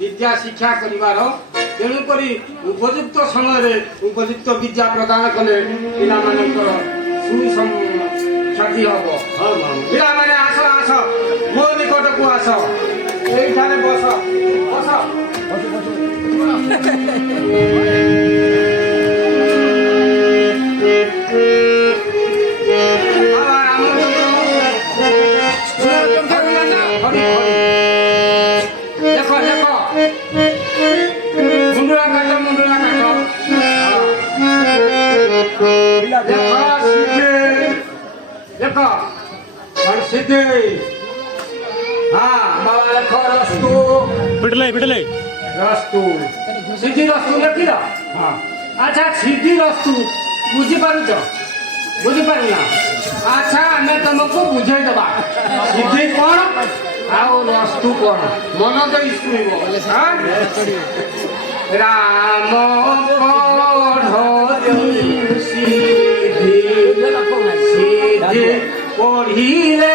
विद्या शिक्षा कर तेणुक उपयुक्त समय उपयुक्त विद्या प्रदान कले पिला सुक्षति हम पिला मैंने आस आस मो निकट को आस ये बस पिटले रस्तु सिद्धि रस्तु लिखिल अच्छा सिद्धि रस्तु बुझी पारुना अच्छा आम तुमको बुझेदबा सिद्धि कौन आउ रस्तु कौन मन दे राम सिद्धि पढ़िले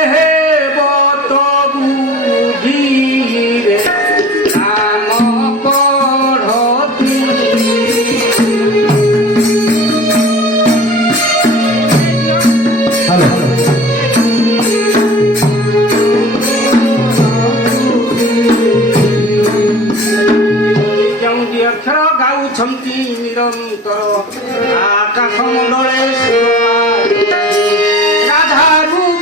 निरंतर आकाश मंडले राधा रूप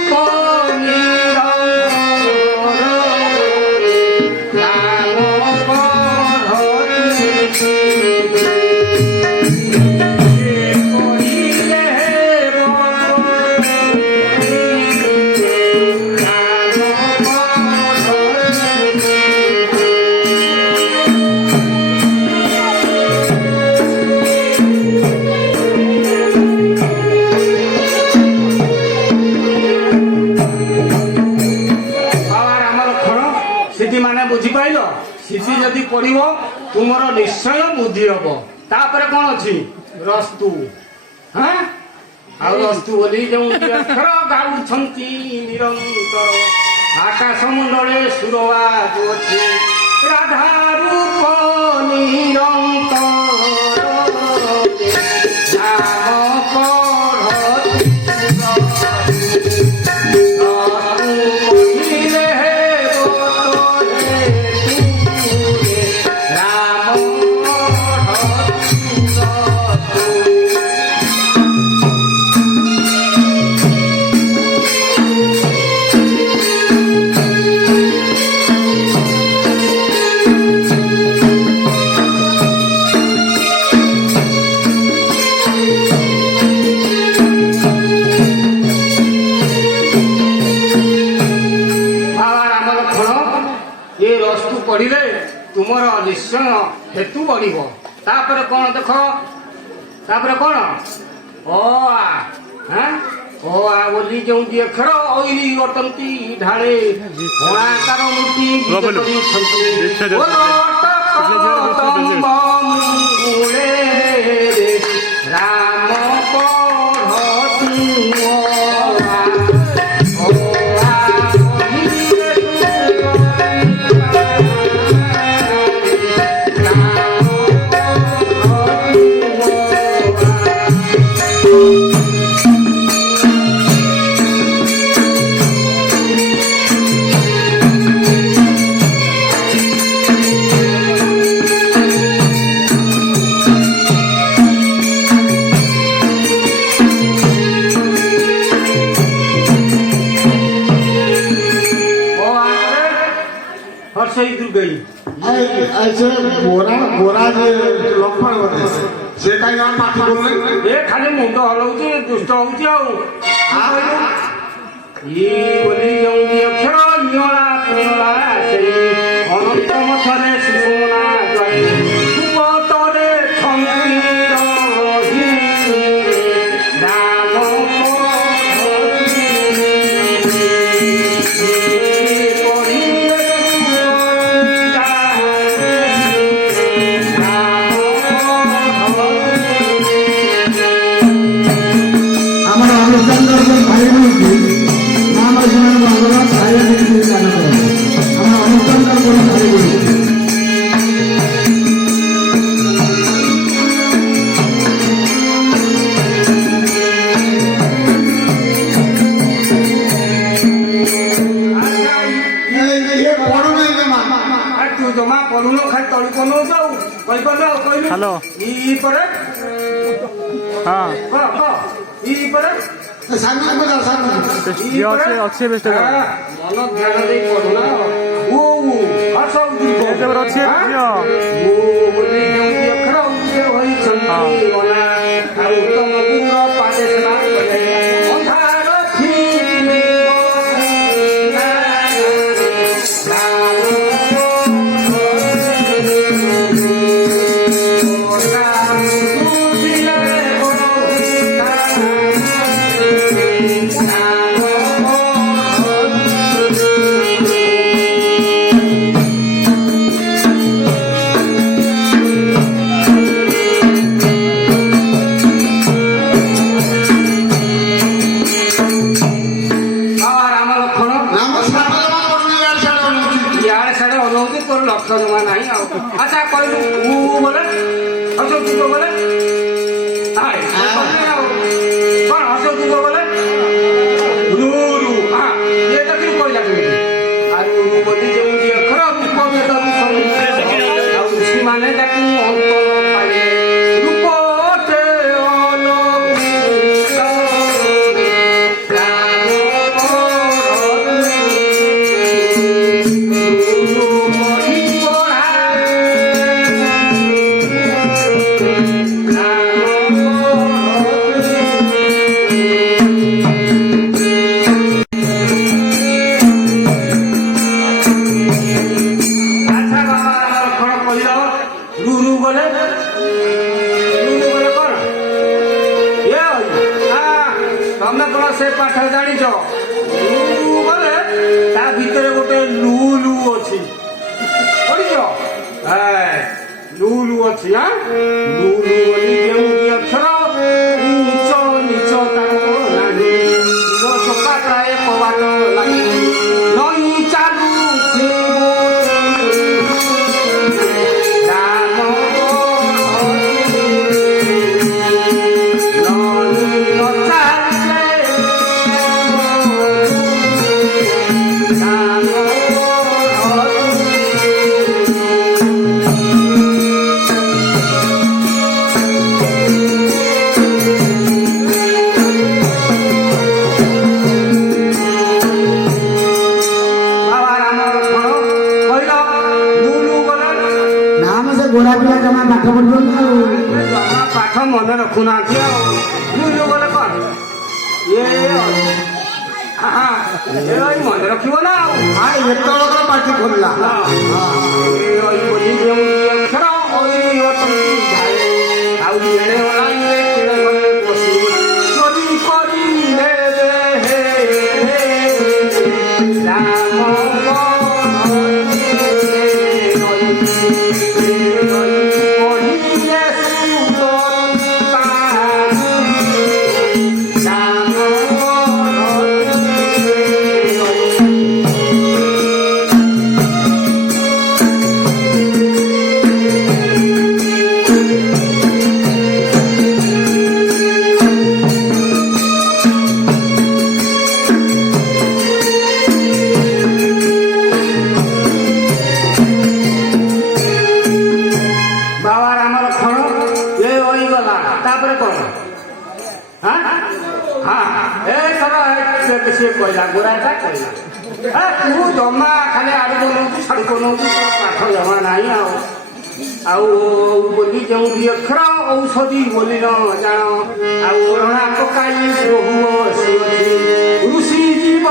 सिद्धि जदि पढ़ो तुमर निश्चय बुद्धि हम तापर कौन अच्छी रस्तु हाँ आ रस्तु बोली जो अक्षर गाउछंती निरंतर आकाश मंडले सुरवाज अच्छे राधा रूप निरंतर पढ़िले तुमर निश्चय हेतु बढ़ तापर कौन देख तापर कौन ओ आ बोली जो अक्षर ओइली अटंती ढाले ओणाकार मूर्ति राम पढ़ ଲକ୍ଷ୍ମଣ ବୋଧେ ସେ କାହିଁ ଆମ ପାଠ କରୁନି ଏ ଖାଲି ମୁଣ୍ଡ ହଲଉଛି ଦୁଷ୍ଟ ହଉଛି ଆଉ ଇ ବୋଲି ଯେଉଁ ଅକ୍ଷର ଇଅଳା ପିଅଳା ସେଇ ଅନନ୍ତ ମଠରେ ଶିଶୁମନା ଯାଇ ସୁପତରେ हेलो हाँ अच्छे बेस्ट मन ध्यान दे पढ़ुना ओ हस अच्छे अक्षर होई छंती ओना आ उत्तम गुण पादे स्नान करे अंधार थी अच्छा कहलु बोले अशोक जी को बोले कौन अशोक जी को बोले रूरू हाँ ये तो क्यों कहला आरु बोली जो अक्षर उसी माने ताकू अंत पाए रूपते से पाठ जानिछ बोले ता भितर गोटे लुलु अछि पढिछ लुलु अछि हां लुलु बोली केउ अक्षर नीच नीच तारो लागि लो सोका प्राय पवाट लागि नई चालू पाठ मन रखुना गले कौन ये मन रखो ना पार्टी खोलला कहला गोराटा कहला तू जमा खाली आड़ बनाऊ छाड़ बनाऊ पाठ जमा नहीं ଆଉ ବୋଲି ଯେଉଁ ଦି ଅକ୍ଷର ଔଷଧି ବୋଲି ନ ଜାଣ ଆଉ ରଣା ପକାଇ ବହୁ ବସିଅଛି ଋଷି ଜୀବ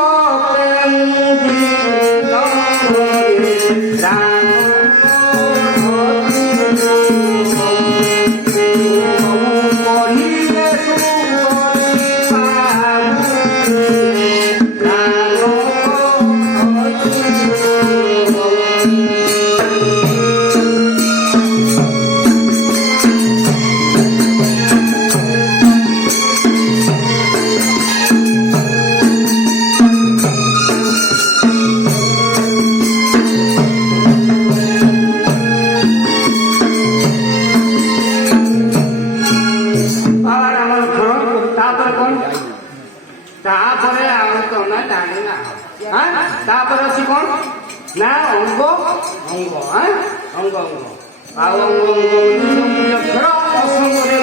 ତାପରେ ଆଉ ତମେ ଜାଣିନା ତାପରେ ଅଛି କଣ ନା ଅଙ୍ଗ ଅଙ୍ଗ ଅଙ୍ଗ ଅଙ୍ଗ ଆଉ ଅକ୍ଷର ଅସଙ୍ଗରେ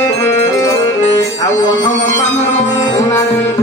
ଆଉ ଅଧମ କାମର ଭାବି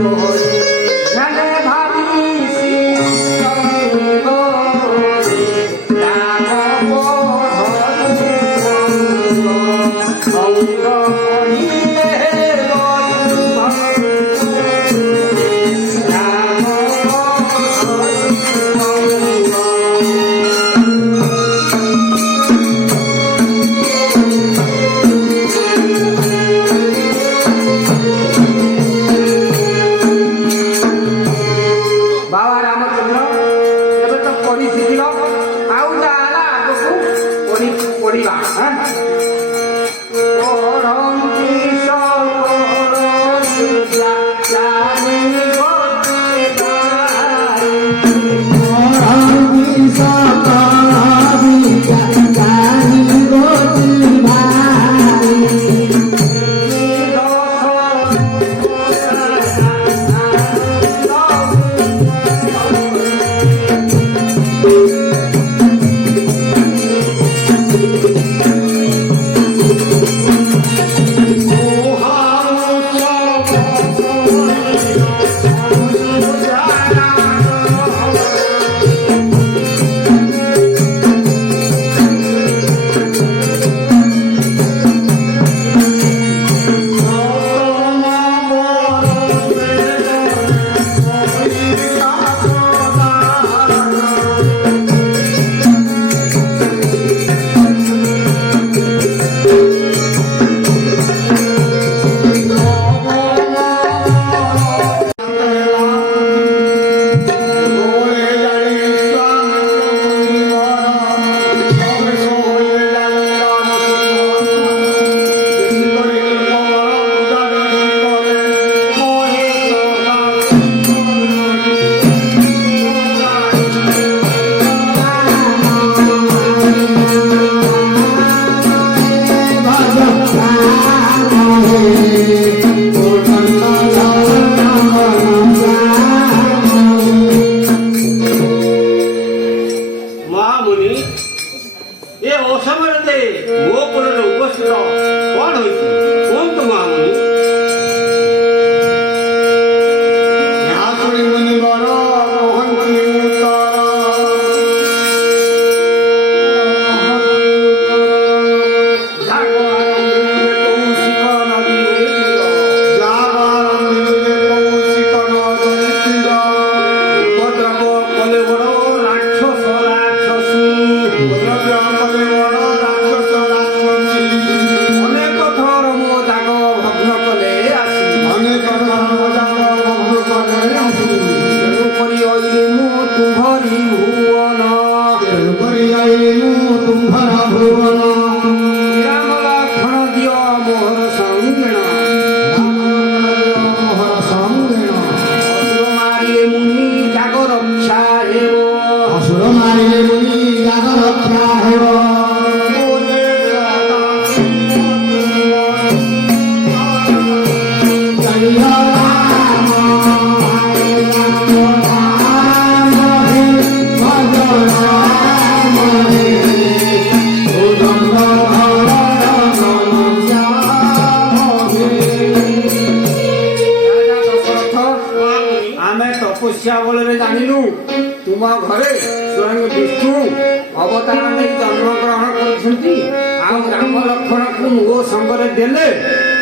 ଆଉ ରାମ ଲକ୍ଷ୍ମଣକୁ ମୋ ସଙ୍ଗରେ ଦେଲେ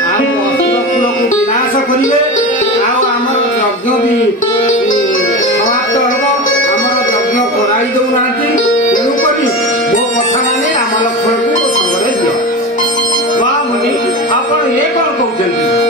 ଆଉ ଅସୁର କୁଳକୁ ବିନାଶ କରିବେ ଆଉ ଆମର ଯଜ୍ଞ ବି ସମାପ୍ତ ହେବ ଆମର ଯଜ୍ଞ କରାଇ ଦେଉନାହାନ୍ତି ତେଣୁକରି ମୋ କଥା ମାନେ ରାମ ଲକ୍ଷ୍ମଣକୁ ମୋ ସଙ୍ଗରେ ଦିଅ ମହାମୁନି ଆପଣ ଏ କ'ଣ କହୁଛନ୍ତି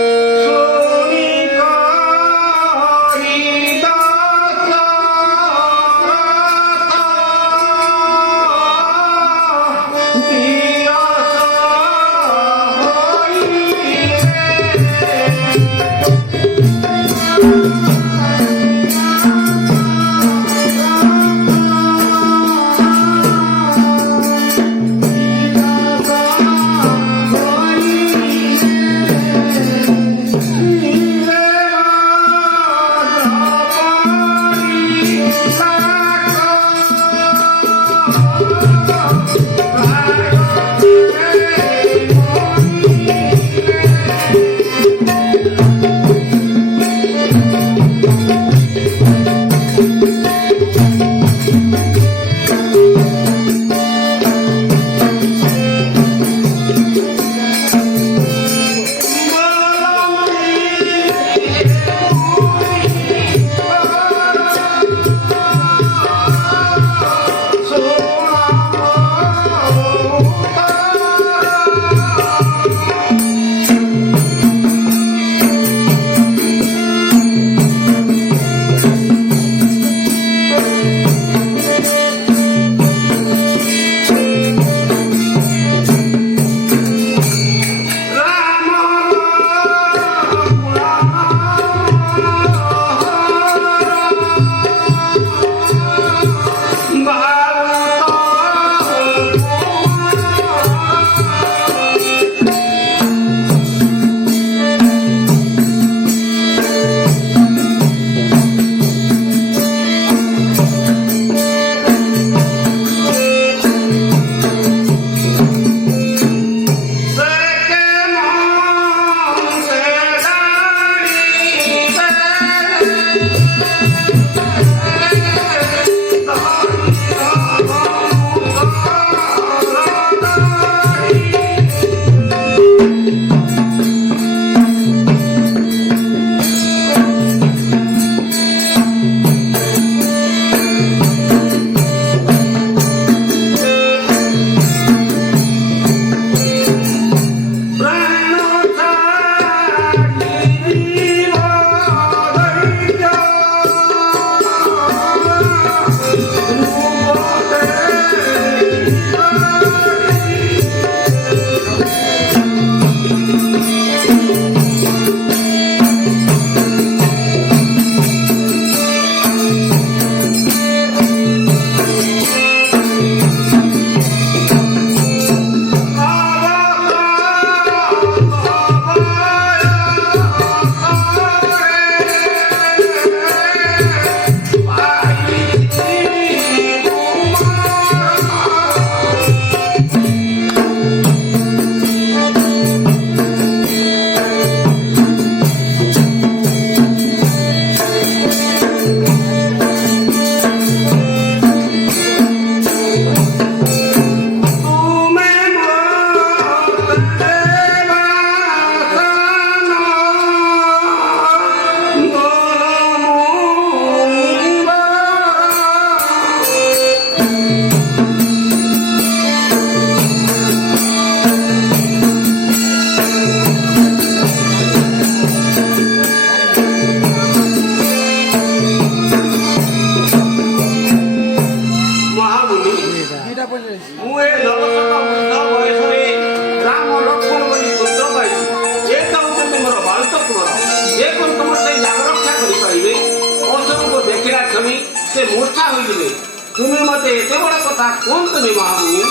से मूर्छा होइबे तुमे मते एते बड़ कथा कोन तुमे महामुनि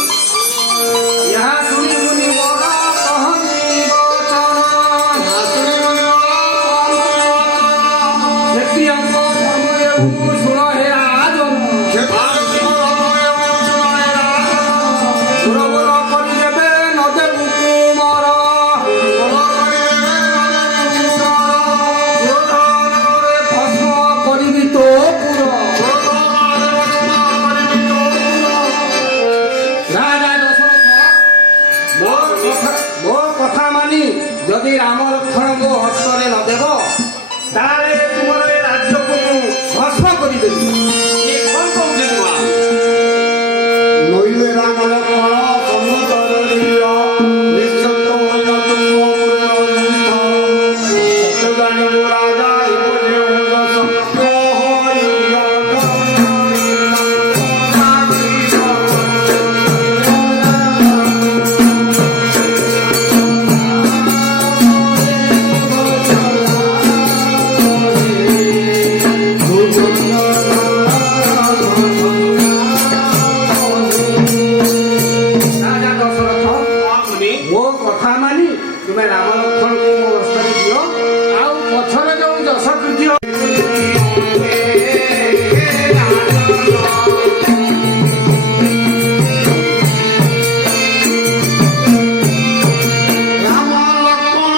यहाँ सुनि मुनि बड़ा कहनी वचन सुनि मुनि व्यक्ति हमको धर्म सुनो हे राजन सुरवर करि देबे न देबु कुमार भस्म करिबि तो पुर ଯଦି ରାମ ଲକ୍ଷ୍ମଣଙ୍କୁ ହସ୍ତରେ ନ ଦେବ ତାହେଲେ ତୁମର ଏ ରାଜ୍ୟକୁ ମୁଁ ଭସ୍ମ କରିଦେବି। ଇଏ କ'ଣ କହୁଛନ୍ତି ମା? নইলে রাম লক্ষ্মণ সমুদর নীল নিশ্চত হইল তুম সত্যদানব রাজা ইবজে উদস হইল ରାଜା ଦଶରଥ ମହାମୁନି ମୋ କଥା ମାନି ତୁମେ ରାମ ଲକ୍ଷ୍ମଣଙ୍କୁ ମୋ ହସ୍ତରେ ଦିଅ। ଆଉ ପଛରେ ଯୋଉ ଯଶକୃତ୍ୟ রাম লক্ষ্মণ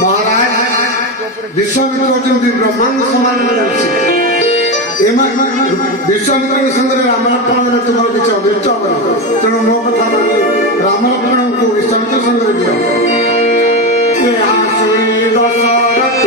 মহারাজ বিশ্বমিত্র হচ্ছেন ব্রহ্মাণ্ড সমান ବିଶ୍ୱାମିତ୍ରଙ୍କ ସାଙ୍ଗରେ ରାମ ଲକ୍ଷ୍ମଣ ତୁମର କିଛି ଅଭିଷ୍ଟ ହବନି। ତେଣୁ ମୋ କଥା ମାନି ରାମ ଲକ୍ଷ୍ମଣଙ୍କୁ ବିଶ୍ୱାମିତ୍ର ସାଙ୍ଗରେ ଦିଅ। ଏହା ଶୁଣି ଦଶରଥ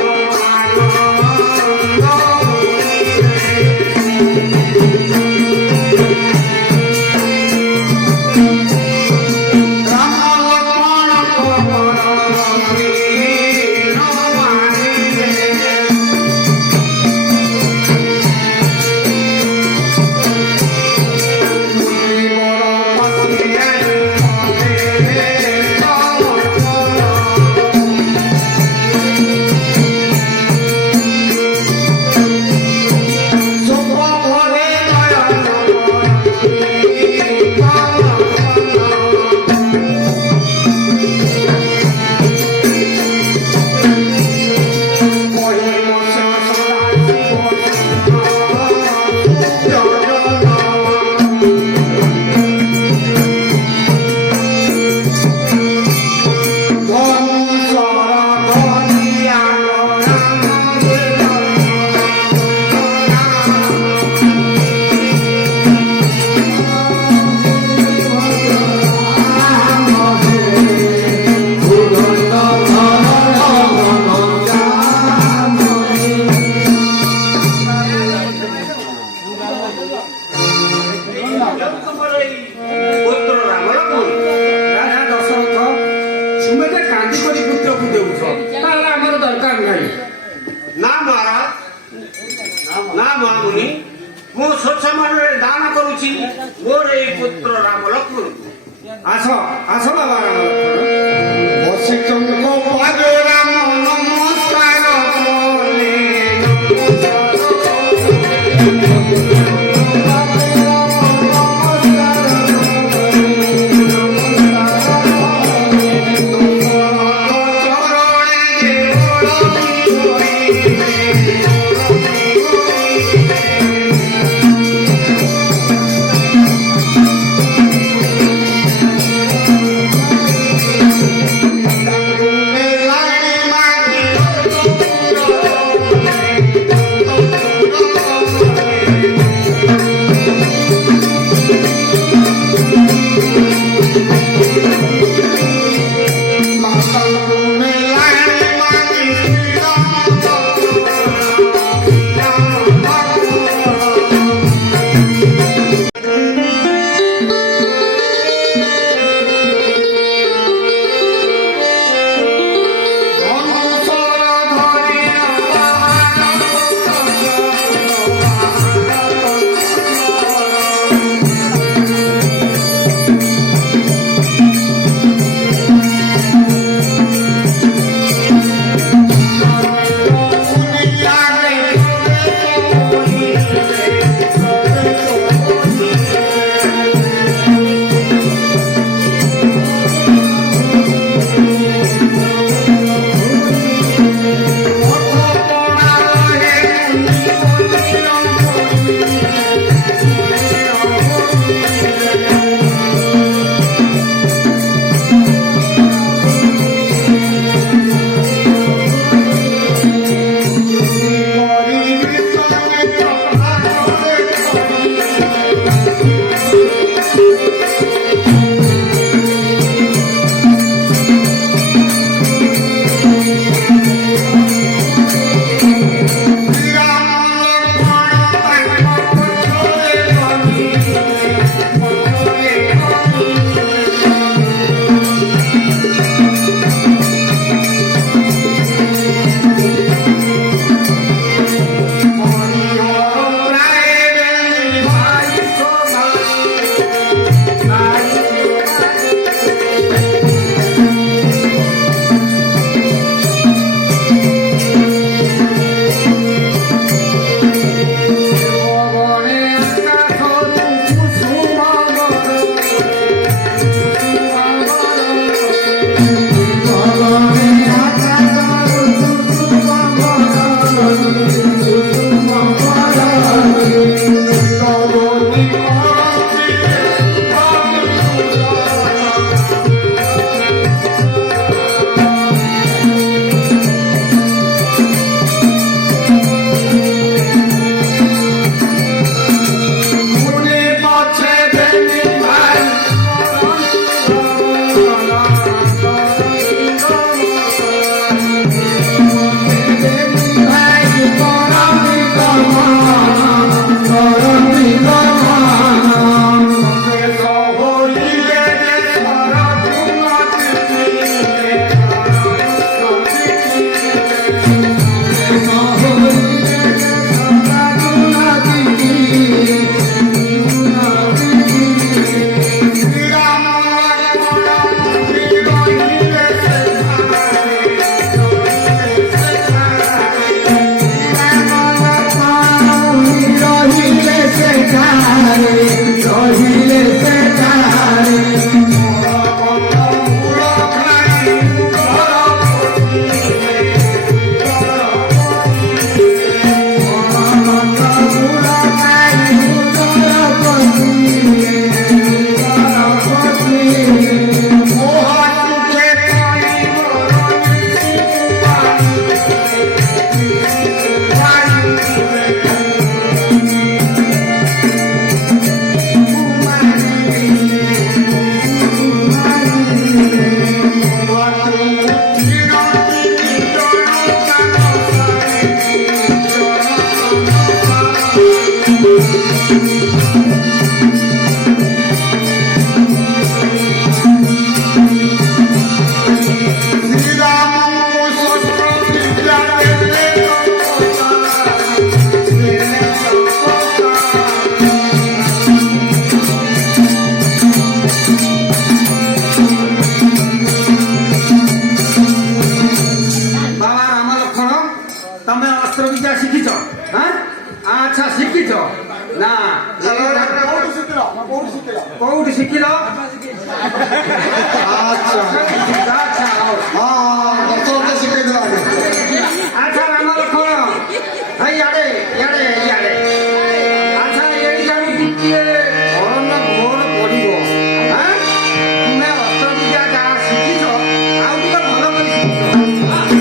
ତୁମର ଏଇ ପୁତ୍ର ରାମ ଲକ୍ଷ୍ମଣ ରାଜା ଦଶରଥ ତୁମେ ଯେ କାନ୍ଦି କରି ପୁତ୍ରକୁ ଦେଉଛ ତାହେଲେ ଆମର ଦରକାର ନାହିଁ। ନା ମହାରାଜ ନା ମହାମୁନି ମୁଁ ସ୍ୱଚ୍ଛ ମନରେ ଦାନ କରୁଛି ମୋର ଏଇ ପୁତ୍ର ରାମ ଲକ୍ଷ୍ମଣକୁ। ଆସ ଆସ ବାବା ରାମ ଲକ୍ଷ୍ମଣ। ବଶିଷ୍ଠଙ୍କ ପାଦେ ରାମ ନମସ୍କାର କଲେ। ବିଦ୍ୟା ଶିଖିଛ ଆଚ୍ଛା ଶିଖିଛ ନା କୋଉଠୁ ଶିଖିଲ କୋଉଠି ଶିଖିଲ ଆଚ୍ଛା ଆଚ୍ଛା ହଉ ଦଶରଥ ଶିଖେଇଦେଲା ଆଚ୍ଛା ରାମ ଲକ୍ଷ୍ମଣ ଭାଇ ଇଆଡ଼େ ଇଆଡ଼େ ଇଆଡ଼େ ଆଚ୍ଛା ଏଇଠାରୁ ଟିକିଏ ଅରଣ୍ୟ ଘୋର ପଡ଼ିବ ତୁମେ ଅସ୍ତ୍ରବିଦ୍ୟା ଯାହା ଶିଖିଛ ଆଉ ଟିକେ ଭଲ କରି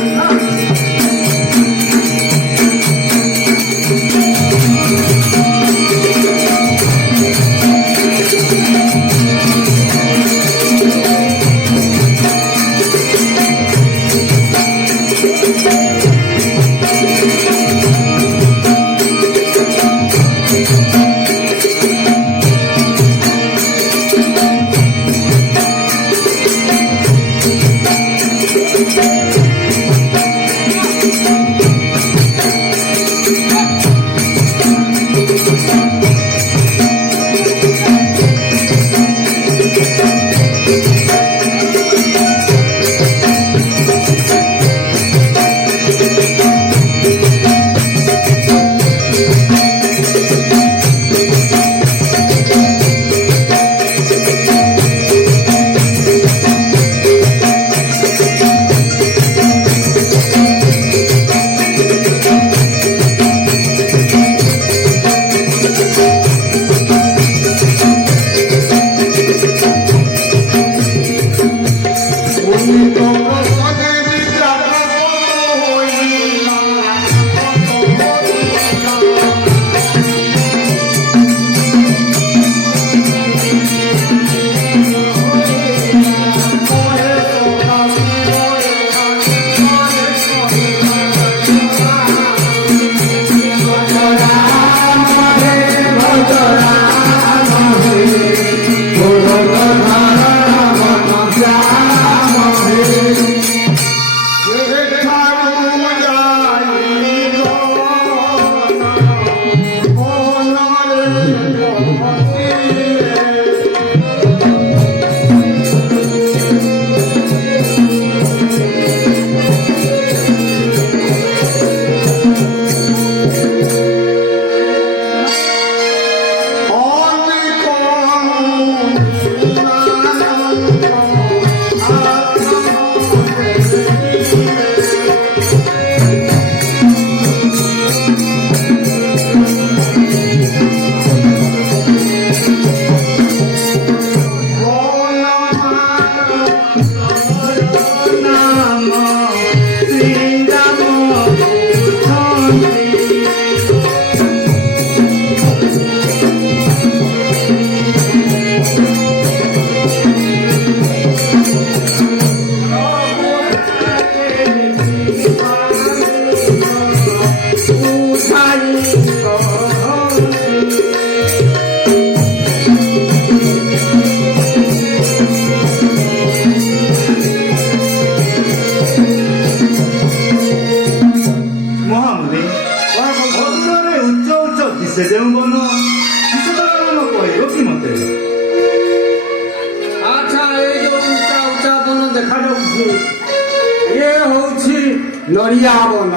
ସେ ଯେଉଁ ବନ କିଶୋର ନାମ କହିବ କି ମତେ? ଆଚ୍ଛା ଏଇ ଯୋଉ ଉଚ୍ଚା ଉଚ୍ଚା ବନ ଦେଖାଯାଉଛି ଇଏ ହଉଛି ନଡ଼ିଆ ବନ।